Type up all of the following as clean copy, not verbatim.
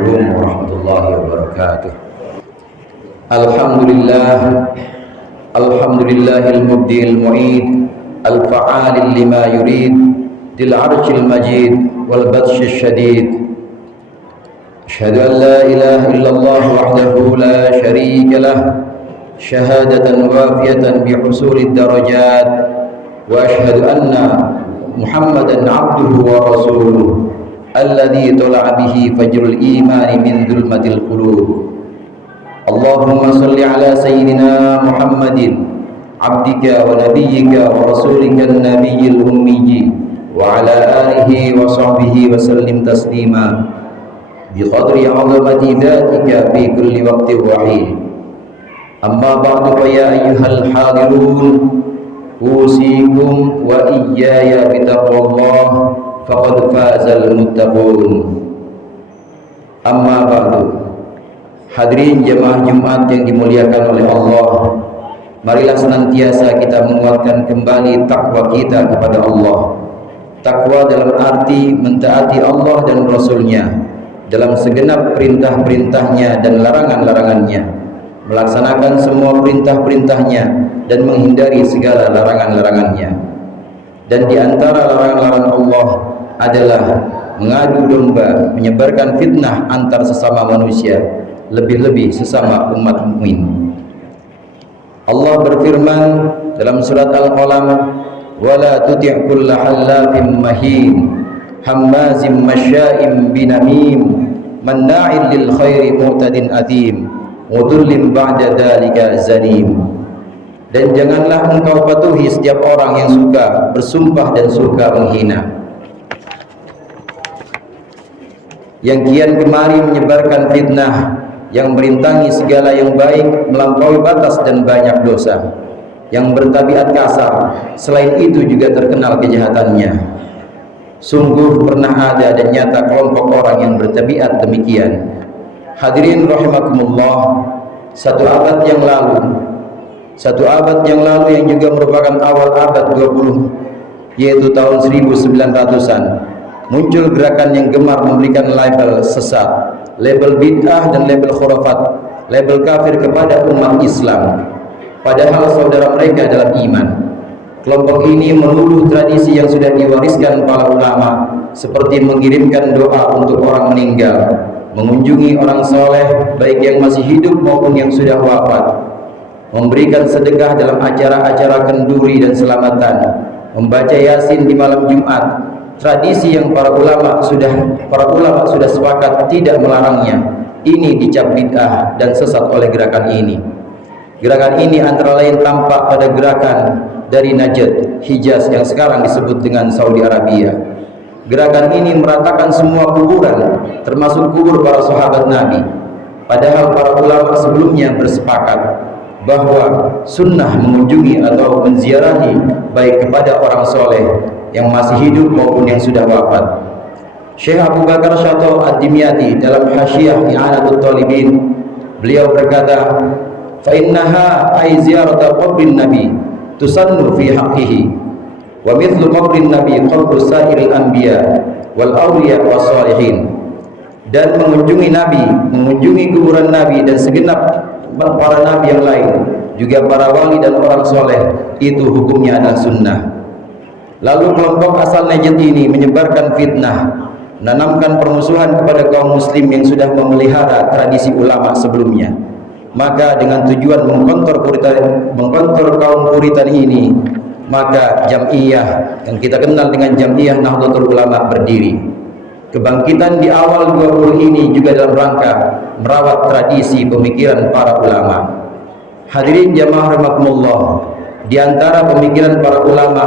Assalamualaikum warahmatullahi wabarakatuh. Alhamdulillahil mubdil mu'id al-fa'alil lima yurid dil arshil majid wal batshil syadid. Asyhadu an la ilaha illallah wahdahu la syarika lah syahadatan wafiyatan bi husulid darajat wa asyhadu anna Muhammadan abduhu wa rasuluh alladzi tala'a bihi fajrul imani min dzulmatil qulub. Allahumma shalli ala sayyidina Muhammadin abdika wa nabiyyika wa rasulika an-nabiyyil ummiyyi wa ala alihi wa sahbihi wa sallim taslima bi qadri 'azamati dzatika fi kulli waqtin wa hin. Amma ba'du, fa ya ayyuhal hadirun usikum wa iyaya bitaqwallah faqad fazal muttaqun. Amma ba'du. Hadirin jemaah Jumat yang dimuliakan oleh Allah, marilah senantiasa kita menguatkan kembali takwa kita kepada Allah. Takwa dalam arti mentaati Allah dan Rasul-Nya dalam segenap perintah-perintahnya dan larangan-larangannya, melaksanakan semua perintah-perintahnya dan menghindari segala larangan-larangannya. Dan di antara larangan-larangan Allah adalah mengadu domba, menyebarkan fitnah antar sesama manusia, lebih-lebih sesama umat mukmin. Allah berfirman dalam surat Al-Qalam, "Wala tuti' kulla hallafin mahin, hammazim masya'im binamim, manna'il lil khairi mu'tadin atim, mudullim ba'da dzalika zanim." Dan janganlah engkau patuhi setiap orang yang suka bersumpah dan suka menghina, yang kian kemari menyebarkan fitnah, yang merintangi segala yang baik, melampaui batas dan banyak dosa, yang bertabiat kasar, selain itu juga terkenal kejahatannya. Sungguh pernah ada dan nyata kelompok orang yang bertabiat demikian. Hadirin rahimakumullah, satu abad yang lalu yang juga merupakan awal abad 20, yaitu tahun 1900-an, muncul gerakan yang gemar memberikan label sesat, label bid'ah dan label khurafat, label kafir kepada umat Islam, padahal saudara mereka dalam iman. Kelompok ini menuduh tradisi yang sudah diwariskan para ulama, seperti mengirimkan doa untuk orang meninggal, mengunjungi orang soleh baik yang masih hidup maupun yang sudah wafat, memberikan sedekah dalam acara-acara kenduri dan selamatan, membaca Yasin di malam Jumat. Tradisi yang para ulama sudah sepakat tidak melarangnya, ini dicap bid'ah dan sesat oleh gerakan ini. Gerakan ini antara lain tampak pada gerakan dari Najd, Hijaz yang sekarang disebut dengan Saudi Arabia. Gerakan ini meratakan semua kuburan, termasuk kubur para sahabat Nabi. Padahal para ulama sebelumnya bersepakat bahwa sunnah mengunjungi atau menziarahi baik kepada orang soleh yang masih hidup maupun yang sudah wafat. Syekh Abu Bakar Syato Ad-Dimyati dalam Hasyiah I'anatul Talibin, beliau berkata, "Fa innaha ay ziyarata qabrin nabi tusannu fi haqqihi wa mithlu qabrin nabi qabru sa'iril anbiya wal awliya was salihin." Dan mengunjungi nabi, mengunjungi kuburan nabi dan segenap para nabi yang lain, juga para wali dan orang soleh, itu hukumnya adalah sunnah. Lalu kelompok asal Najd ini menyebarkan fitnah, menanamkan permusuhan kepada kaum muslim yang sudah memelihara tradisi ulama sebelumnya. Maka dengan tujuan mengkontor kaum Puritan ini, maka Jam'iyah yang kita kenal dengan Jam'iyah Nahdlatul Ulama berdiri. Kebangkitan di awal 20 ini juga dalam rangka merawat tradisi pemikiran para ulama. Hadirin jamaah rahimakumullah, di antara pemikiran para ulama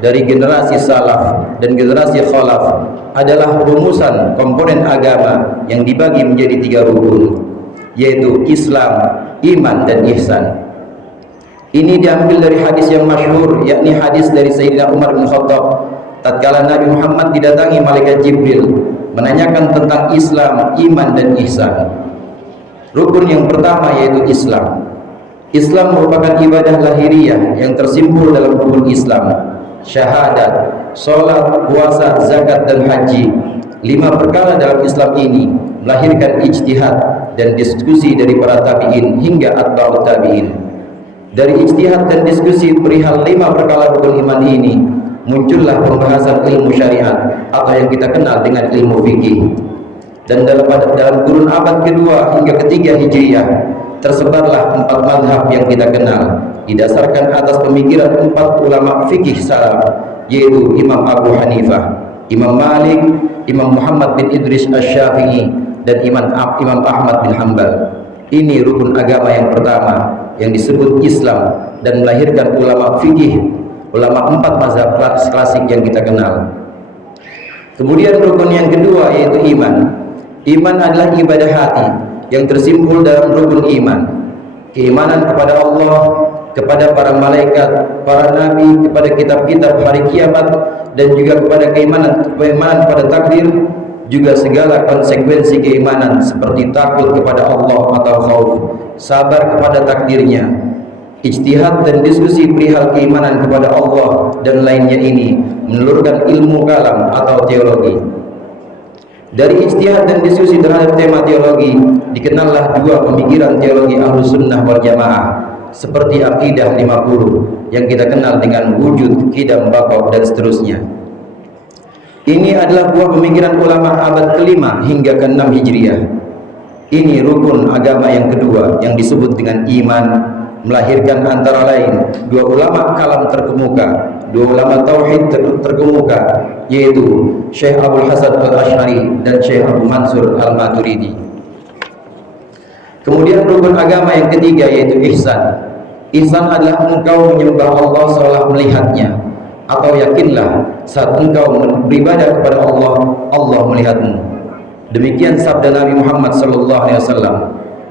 dari generasi salaf dan generasi khalaf adalah rumusan komponen agama yang dibagi menjadi 3 rukun, yaitu Islam, iman, dan ihsan. Ini diambil dari hadis yang masyhur, yakni hadis dari Sayyidina Umar bin Khattab tatkala Nabi Muhammad didatangi malaikat Jibril menanyakan tentang Islam, iman, dan ihsan. Rukun yang pertama yaitu Islam. Islam merupakan ibadah lahiriah yang tersimpul dalam rukun Islam: syahadat, salat, puasa, zakat, dan haji. 5 perkara dalam Islam ini melahirkan ijtihad dan diskusi dari para tabi'in hingga atba'ut tabi'in. Dari ijtihad dan diskusi perihal 5 perkara rukun iman ini muncullah pembahasan ilmu syariat atau yang kita kenal dengan ilmu fikih. Dan dalam kurun abad kedua hingga ketiga Hijriah tersebarlah 4 mazhab yang kita kenal didasarkan atas pemikiran 4 ulama fikih salaf, yaitu Imam Abu Hanifah, Imam Malik, Imam Muhammad bin Idris Asy-Syafi'i, dan Imam Ahmad bin Hanbal. Ini rukun agama yang pertama yang disebut Islam dan melahirkan ulama fikih, ulama 4 mazhab klasik yang kita kenal. Kemudian rukun yang kedua yaitu iman. Iman adalah ibadah hati yang tersimpul dalam rukun iman. Keimanan kepada Allah, kepada para malaikat, para nabi, kepada kitab-kitab hari kiamat, dan juga kepada keimanan pada takdir, juga segala konsekuensi keimanan seperti takut kepada Allah atau khauf, sabar kepada takdirnya, ijtihad dan diskusi perihal keimanan kepada Allah dan lainnya ini menelurkan ilmu kalam atau teologi. Dari ijtihad dan diskusi terhadap tema teologi dikenallah 2 pemikiran teologi Ahlus Sunnah wal Jamaah seperti akidah 50 yang kita kenal dengan wujud, qidam, baqa, dan seterusnya. Ini adalah buah pemikiran ulama abad ke-5 hingga ke-6 Hijriah. Ini rukun agama yang kedua yang disebut dengan iman, melahirkan antara lain 2 ulama kalam terkemuka, 2 ulama tauhid terkemuka, yaitu Syekh Abdul Hasan Al-Asy'ari dan Syekh Abu Mansur Al-Maturidi. Kemudian rukun agama yang ketiga yaitu ihsan. Ihsan adalah engkau menyembah Allah seolah melihatnya, atau yakinlah saat engkau beribadah kepada Allah, Allah melihatmu. Demikian sabda Nabi Muhammad sallallahu alaihi wasallam,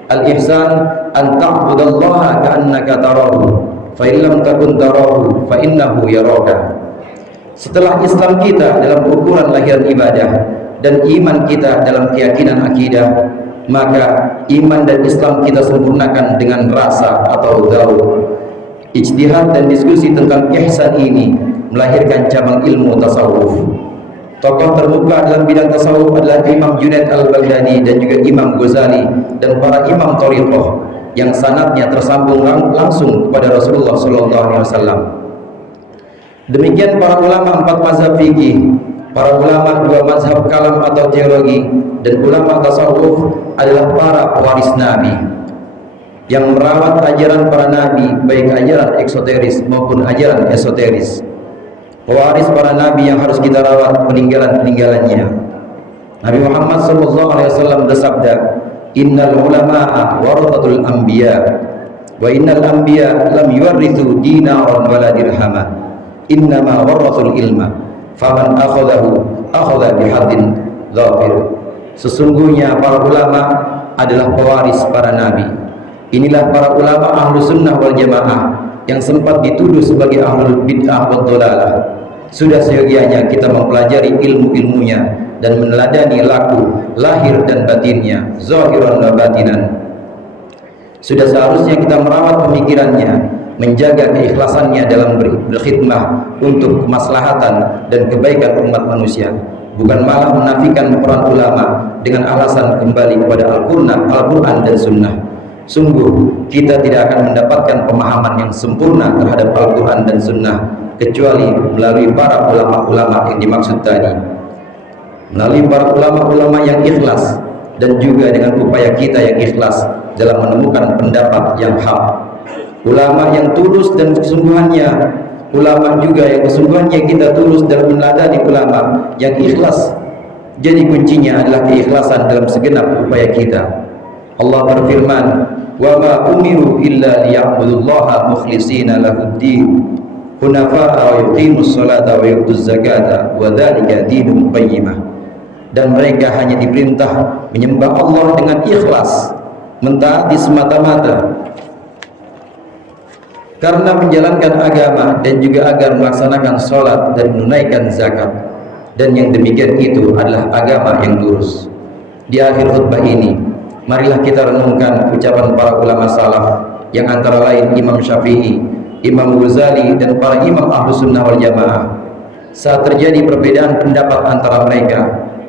al-ihsan an ta'budallaha ka'annaka tarahu, fa in lam takun tarahu fa innahu yaraka. Setelah Islam kita dalam ukuran lahiran ibadah dan iman kita dalam keyakinan akidah, maka iman dan Islam kita sempurnakan dengan rasa atau dzauq. Ijtihad dan diskusi tentang ihsan ini melahirkan cabang ilmu tasawuf. Tokoh terbuka dalam bidang tasawuf adalah Imam Junaid Al-Baghdadi dan juga Imam Ghazali dan para imam thariqah yang sanadnya tersambung langsung kepada Rasulullah SAW. Demikian para ulama 4 mazhab fikih, para ulama 2 mazhab kalam atau teologi, dan ulama tasawuf adalah para pewaris Nabi yang merawat ajaran para Nabi, baik ajaran eksoteris maupun ajaran esoteris. Pewaris para Nabi yang harus kita rawat peninggalan-peninggalannya. Nabi Muhammad SAW bersabda, innal ulama'a warathatul anbiya wa innal anbiya lam yuwarrithu dinaran wala dirhama, innama warathul ilma faman akhadahu akhadha bihadin dhafir. Sesungguhnya para ulama adalah pewaris para nabi. Inilah para ulama Ahlus Sunnah wal Jamaah yang sempat dituduh sebagai ahlul bid'ah wad dhalalah. Sudah seyogianya kita mempelajari ilmu-ilmunya dan meneladani laku, lahir dan batinnya, zahiran wa batinan. Sudah seharusnya kita merawat pemikirannya, menjaga keikhlasannya dalam berkhidmah untuk kemaslahatan dan kebaikan umat manusia, bukan malah menafikan peran ulama dengan alasan kembali kepada Al-Quran dan Sunnah. Sungguh kita tidak akan mendapatkan pemahaman yang sempurna terhadap Al-Quran dan Sunnah kecuali melalui para ulama-ulama yang dimaksud tadi, melalui para ulama-ulama yang ikhlas, dan juga dengan upaya kita yang ikhlas dalam menemukan pendapat yang hak. Ulama yang tulus dan kesungguhannya, ulama juga yang kesungguhannya kita tulus dalam meneladani ulama yang ikhlas. Jadi kuncinya adalah keikhlasan dalam segenap upaya kita. Allah berfirman, wa ma umiru illa liya'budullaha mukhlishina lahuddin hunafa'a wa yuqimus salata wa yu'tuz zakata wa dzalika dinul qayyimah. Dan mereka hanya diperintah menyembah Allah dengan ikhlas, mentaati semata-mata karena menjalankan agama, dan juga agar melaksanakan sholat dan menunaikan zakat, dan yang demikian itu adalah agama yang lurus. Di akhir khutbah ini, marilah kita renungkan ucapan para ulama salaf yang antara lain Imam Syafi'i, Imam Ghazali, dan para imam Ahlus Sunnah wal Jamaah. Saat terjadi perbedaan pendapat antara mereka,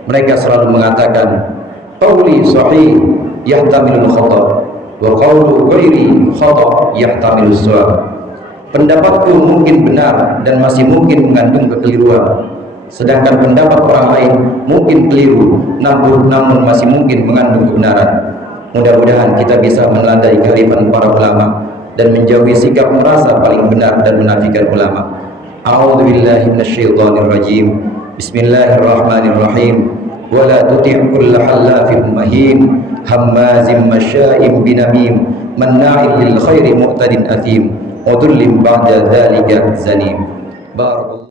mereka selalu mengatakan, qawli sahih yahtamilul khata wa qawlu ghairi khata yahtamilu shawab. Pendapatku mungkin benar dan masih mungkin mengandung kekeliruan, sedangkan pendapat orang lain mungkin keliru namun masih mungkin mengandung kebenaran. Mudah-mudahan kita bisa meneladani kearifan para ulama dan menjauhi sikap merasa paling benar dan menafikan ulama. A'udzubillahi minasyaitonir rajim. Bismillahirrahmanirrahim. Wala tuti' kulla halafin mahin hammazim masya'im binamim manna'il lil khairi mu'tadin athim udullim ba'da dzalika zanim. Barakallahu